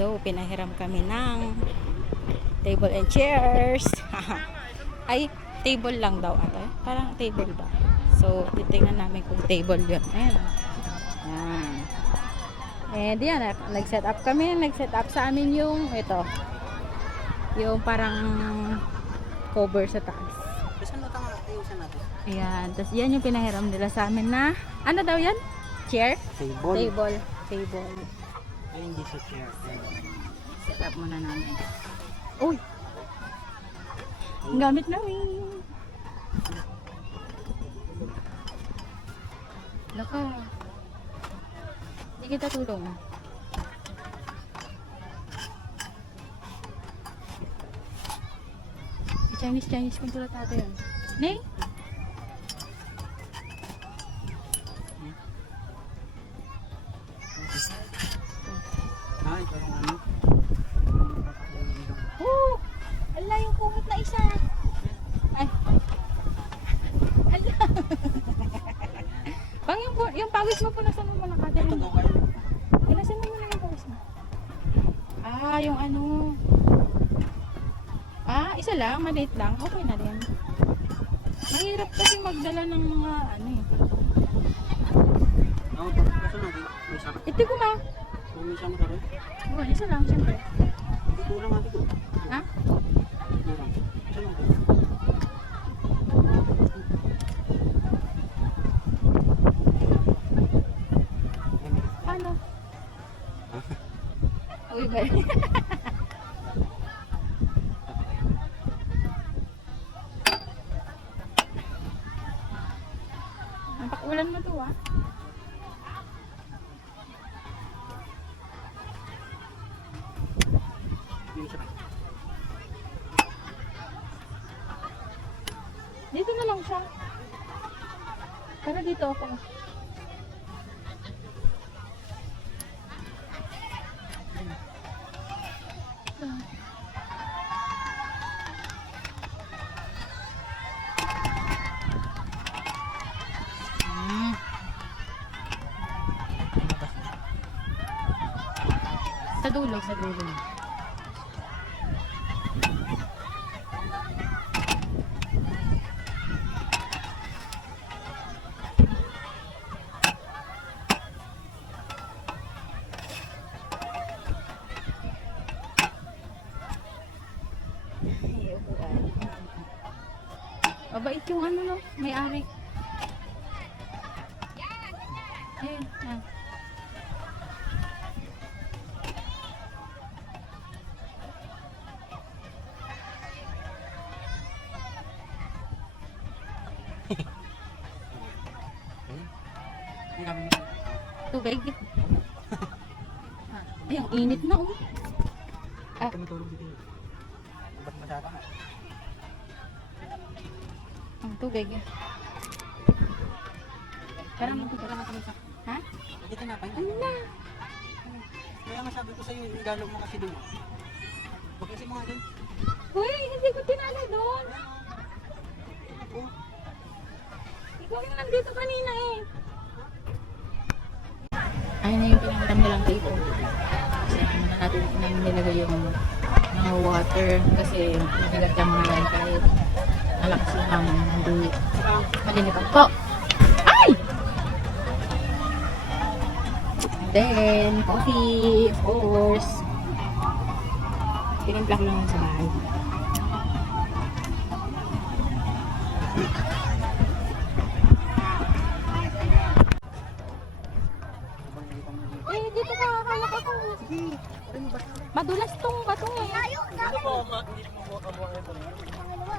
So, pinahiram kami ng table and chairs. Ay, table lang daw ata. Parang table ba? So, titingnan namin kung table yun. Ayan. Ayan. And yan, nag-set up kami. Nag-set up sa amin yung ito. Yung parang cover sa taas. Ayan. Tapos yan yung pinahiram nila sa amin na, ano daw yan? Chair? Table. Table. Ay, hindi sa chair. Set up muna namin. Uy! Ang gamit namin. Laka. Hindi kita tulong. Chinese kung tulad natin. Nay? Ay, parang ano? Oh! Ala, yung kumot na isa. Ay. Ala. Pang yung pawis mo po, nasa mo nakatay. Nasa mo na yung pawis mo. Ah, yung ano. Ah, isa lang, maliit lang. Okay na rin. Mahirap kasi magdala ng mga ano eh. Ako, kaso natin, may isa. Ito ko ma. May isa mo ka rin? Oh, isa lang, siyempre. Hindi ko lang natin ko. Ha? Hindi lang. Isa lang ko. Paano? Uy, ba? Ang pakulan mo to ah. Yung isa. Dito na lang siya. Pero dito ako. Sa dulo, sa dulo. Mabait yung ano no, may-ari. Ayun, ah. Hindi kami. Tubig. Ay, ang init na oh. Ah, Tumutulog dito. Ba't masyado na? ang tubig. Parang kami sa... Ha? Hindi tinapay. Ano na? Kaya nga sabi ko sa'yo, igalog mo kasi doon. Huwag kasi mga din. Uy, hindi ko tinalo doon. Oh, Ikaw yung nandito kanina eh. Ayun na yung pinangiram nilang table. Kasi ano na natin namin nilagay yung mga water. Kasi mabigat yung mga yan kahit malakas yung hangin. Hindi malinipan po. Ay! Then, coffee, of course. Tinimpla ko lang sa bahay. Eh, dito ka, halak ako. Madulas tong batong eh. ano po? Hindi mo po kabuha ito. Ano ba?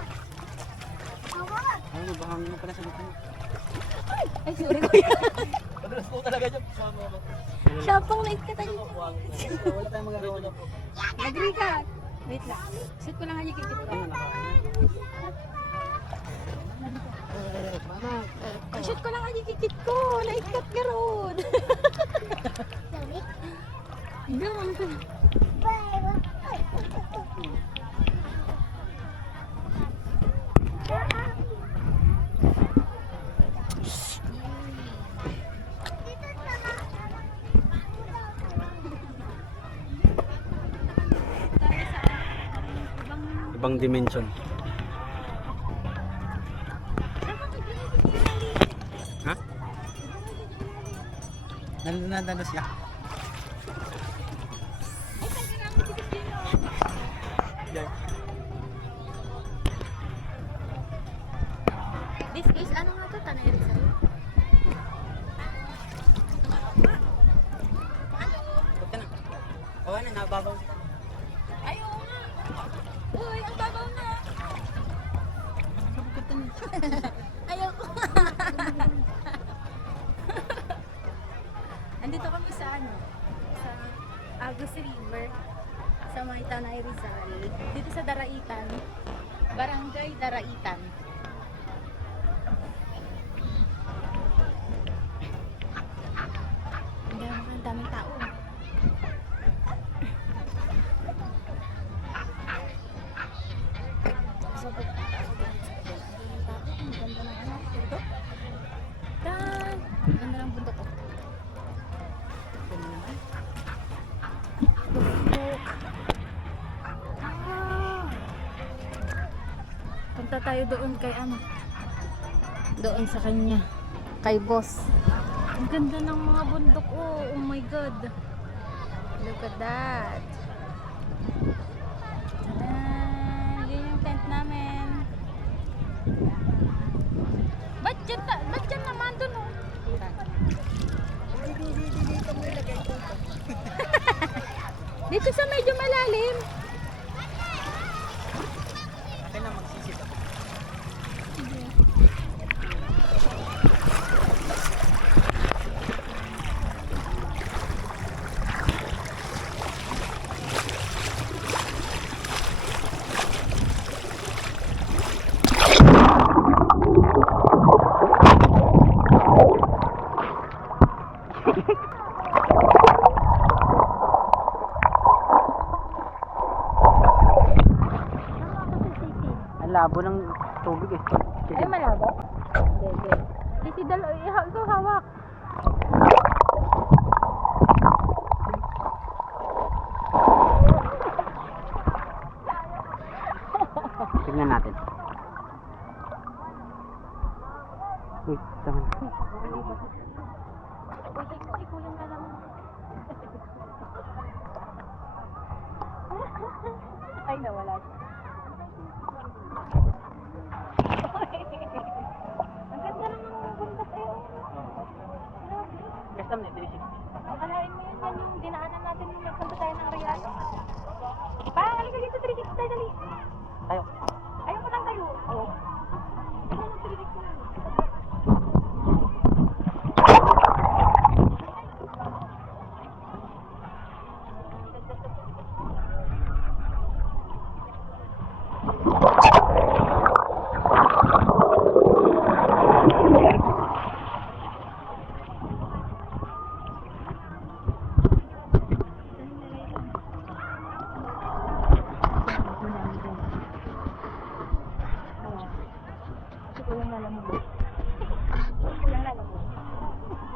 Hangin mo pala sa lupin. Ay, sorry kuya. Madalas po talaga dyan. Siya pang late ka tayo. Wala tayong magagawa na po. Agree ka. Wait lang. Sit ko lang nga yung kikit ko. Shoot ko lang nga yung kikit ko. Naikat ka ron. Hindi naman ko. Ibang dimension. Ha? Nandano siya. This is, ano nga to? Tanay Rizal? Huwag ka na. Oo na, nababaw. Ay, oo nga. Uy, ang babaw na. Ayoko. Andito kami sa ano? Sa Agus River. Sa may Tanay Rizal. Dito sa Daraitan. Barangay Daraitan. Ang daming tao. So, ang ganda ng ano, bundok. Dan! Ang ganda ng bundok ko. Bundok. Ah! Punta tayo doon kay ano? Doon sa kanya. Kay boss. Ang ganda ng mga bundok. Oh my god. Look at that. Tadan! Yun yung tent namin. Ba't dyan naman dun oh? Dito sa medyo malalim. Akin na magsisit ako. Ang labo ng tubig eh. Ay, malabo? Hindi. Isidal, ikaw hawak. Tingnan natin. Uy, tama na. Uy, kulang na lang. Ay, nawala siya. Ang ganda lang ng bundok eh. Custom na 360. Akalain mo yun, yan yung dinaanan natin nung nagpunta tayo ng Riyadh. Pa, halika dito, 360 tayo, dali. Tayo. Ayaw ko lang tayo. Oo.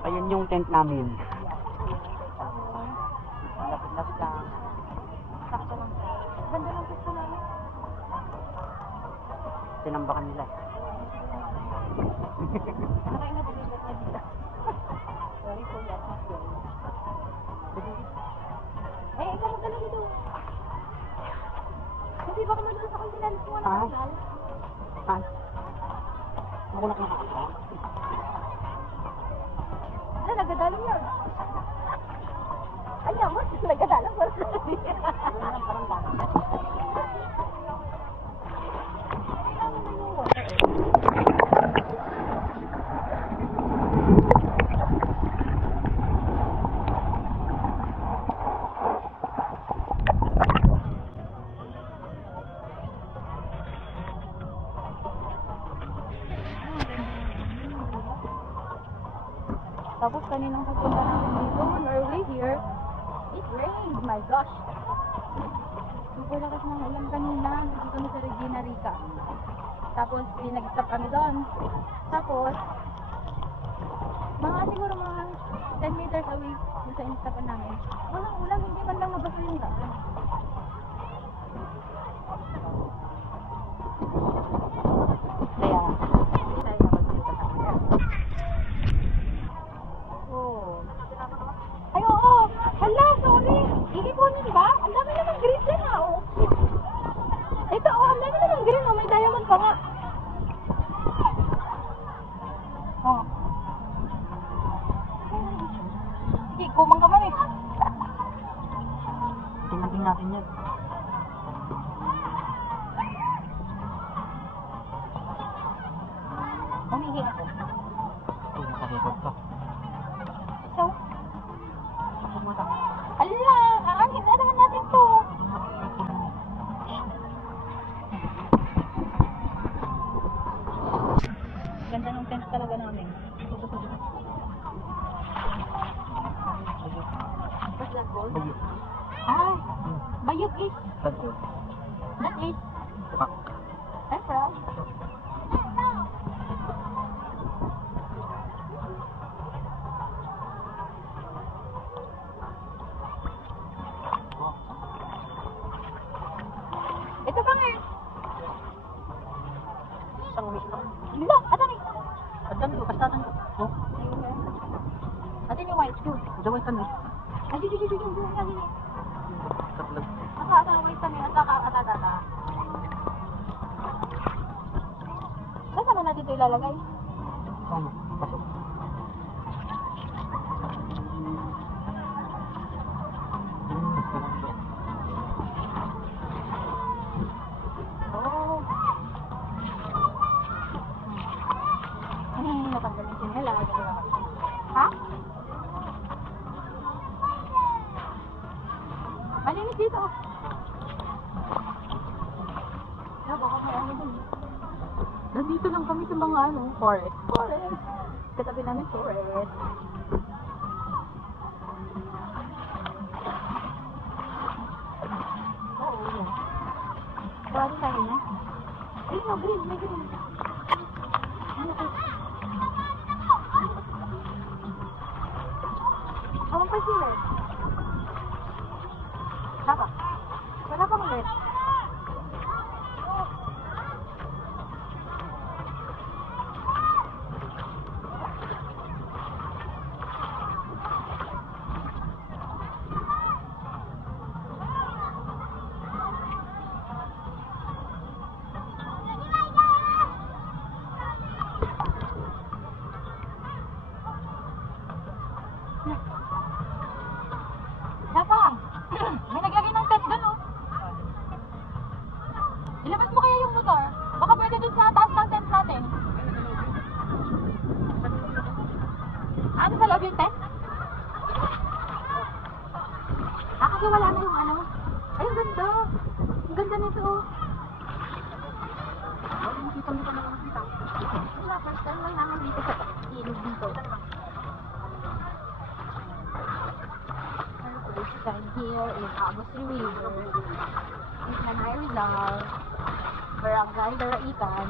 Ayun yung tent namin. Lapit-lapit lang. Sakto lang. Ganda ng gusto namin. Tinambakan nila. Nakaingat din niya dito. Sorry for that. Eh, ikaw magdala dito. Hindi ba kami doon sa kontinent mo na kasal? Ah. Ako na nakakasal. Ano, nagdadalang yun? Ay, naman, nagdadalang wala. Tapos kaninang pupunta namin dito, early here, it rained, my gosh. Super lakas ng ulan kanina, dito kami sa Regina Rica. Tapos, nag-stop kami doon. Tapos, siguro mga 10 meters away dun sa in-stopan namin. Walang ulan, hindi man lang mabasa yung daan. Tingnan din natin yan. Umihi ako. Ay, nakarecord pa. So, Pumata. ala, aanin na naman natin to. Ganda ng tent talaga namin. What's that called? Bagyo. Ah, bayog is. Bagyo. That is. Tukak. I'm proud. Ito pa nga. Isang miss lang. Bila, ito ni. At dami ko, kastatan ko. Oh, Ito ni white too. dawal kami. Ay, di. Tatlag. Ata, wait kami. Ata. Saan naman natin ito ilalagay? Ano? Pasok. Oh. Natanggal yung sinelas. Ha? Malinis dito. Baka may ano dun. Nandito lang kami sa mga forest. Katabi namin forest. Oo, yan. Sarado tayo na. Ay, no, green, may green. Ano ka? Awang pa sila. Saka. Wala pang red. Saka. May naglagay ng tent doon, oh. Ilabas mo kaya yung motor? Baka pwede dun sa taas ng tent natin. Ano sa loob yung tent? Ah, kasi wala na yung ano. Ay, ang ganda. Ang ganda nito, oh. Kita mo ka na nakita. Wala, first time lang namin dito sa ilog dito. First time here in Agos River. In Hanay Rizal. Barangay Daraitan.